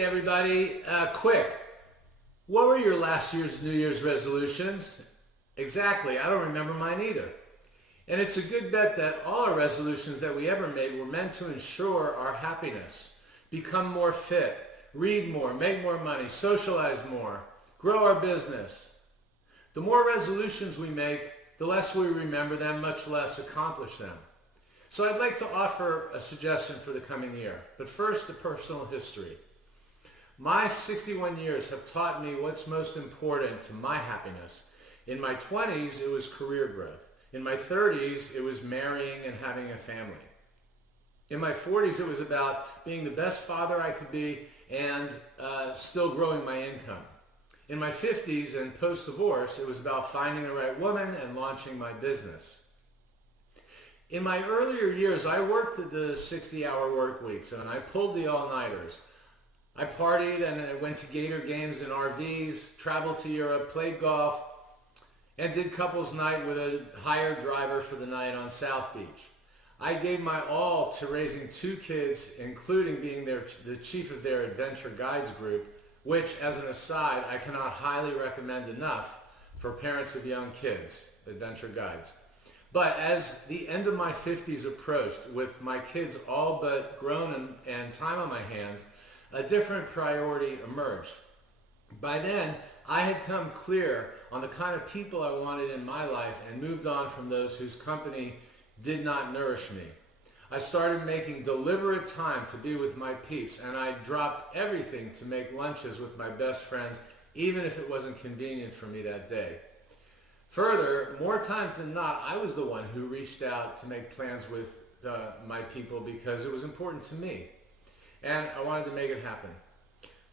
Hey everybody, quick. What were your last year's New Year's resolutions? Exactly, I don't remember mine either. And it's a good bet that all our resolutions that we ever made were meant to ensure our happiness. Become more fit, read more, make more money, socialize more, grow our business. The more resolutions we make, the less we remember them, much less accomplish them. So I'd like to offer a suggestion for the coming year, but first a personal history. My 61 years have taught me what's most important to my happiness. In my 20s, it was career growth. In my 30s, it was marrying and having a family. In my 40s, it was about being the best father I could be and still growing my income. In my 50s and post-divorce, it was about finding the right woman and launching my business. In my earlier years, I worked at the 60-hour work weeks and I pulled the all-nighters. I partied and I went to Gator games in RVs, traveled to Europe, played golf, and did couples night with a hired driver for the night on South Beach. I gave my all to raising 2 kids, including being the chief of their adventure guides group, which, as an aside, I cannot highly recommend enough for parents of young kids, adventure guides. But as the end of my 50s approached, with my kids all but grown and time on my hands, a different priority emerged. By then, I had come clear on the kind of people I wanted in my life and moved on from those whose company did not nourish me. I started making deliberate time to be with my peeps, and I dropped everything to make lunches with my best friends, even if it wasn't convenient for me that day. Further, more times than not, I was the one who reached out to make plans with my people because it was important to me, and I wanted to make it happen.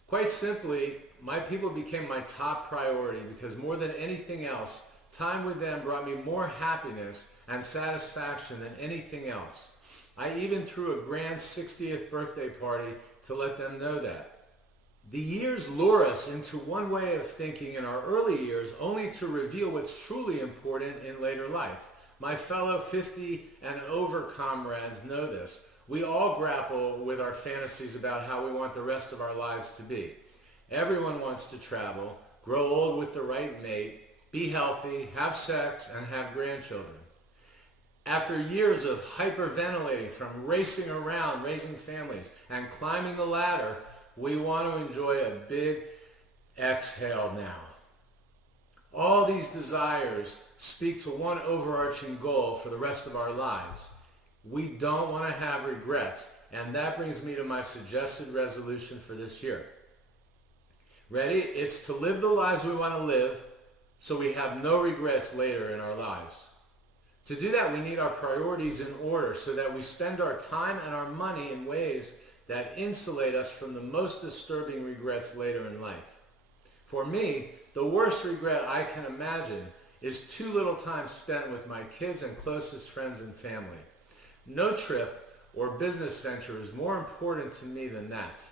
Quite simply, my people became my top priority because more than anything else, time with them brought me more happiness and satisfaction than anything else. I even threw a grand 60th birthday party to let them know that. The years lure us into one way of thinking in our early years, only to reveal what's truly important in later life. My fellow 50 and over comrades know this. We all grapple with our fantasies about how we want the rest of our lives to be. Everyone wants to travel, grow old with the right mate, be healthy, have sex, and have grandchildren. After years of hyperventilating from racing around, raising families, and climbing the ladder, we want to enjoy a big exhale now. All these desires speak to one overarching goal for the rest of our lives. We don't want to have regrets, and that brings me to my suggested resolution for this year. Ready? It's to live the lives we want to live so we have no regrets later in our lives. To do that, we need our priorities in order so that we spend our time and our money in ways that insulate us from the most disturbing regrets later in life. For me, the worst regret I can imagine is too little time spent with my kids and closest friends and family. No trip or business venture is more important to me than that.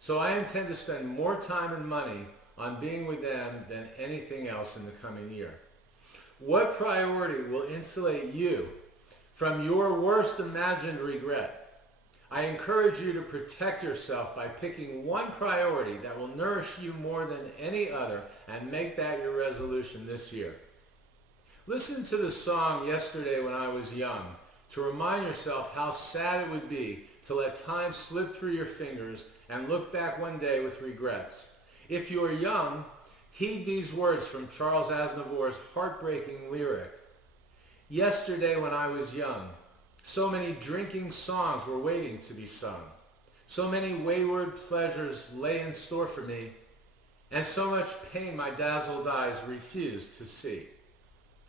So I intend to spend more time and money on being with them than anything else in the coming year. What priority will insulate you from your worst imagined regret? I encourage you to protect yourself by picking one priority that will nourish you more than any other and make that your resolution this year. Listen to the song Yesterday When I Was Young to remind yourself how sad it would be to let time slip through your fingers and look back one day with regrets. If you are young, heed these words from Charles Aznavour's heartbreaking lyric. Yesterday when I was young, so many drinking songs were waiting to be sung. So many wayward pleasures lay in store for me, and so much pain my dazzled eyes refused to see.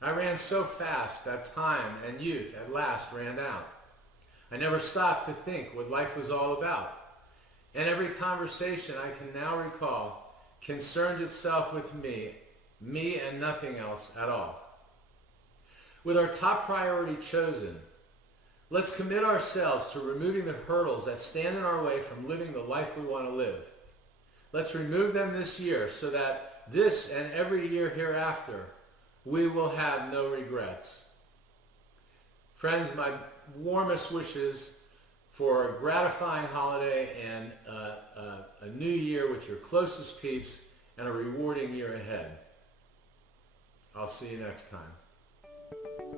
I ran so fast that time and youth at last ran out. I never stopped to think what life was all about, and every conversation I can now recall concerned itself with me and nothing else at all. With our top priority chosen, let's commit ourselves to removing the hurdles that stand in our way from living the life we want to live. Let's remove them this year so that this and every year hereafter, we will have no regrets. Friends, my warmest wishes for a gratifying holiday and a new year with your closest peeps and a rewarding year ahead. I'll see you next time.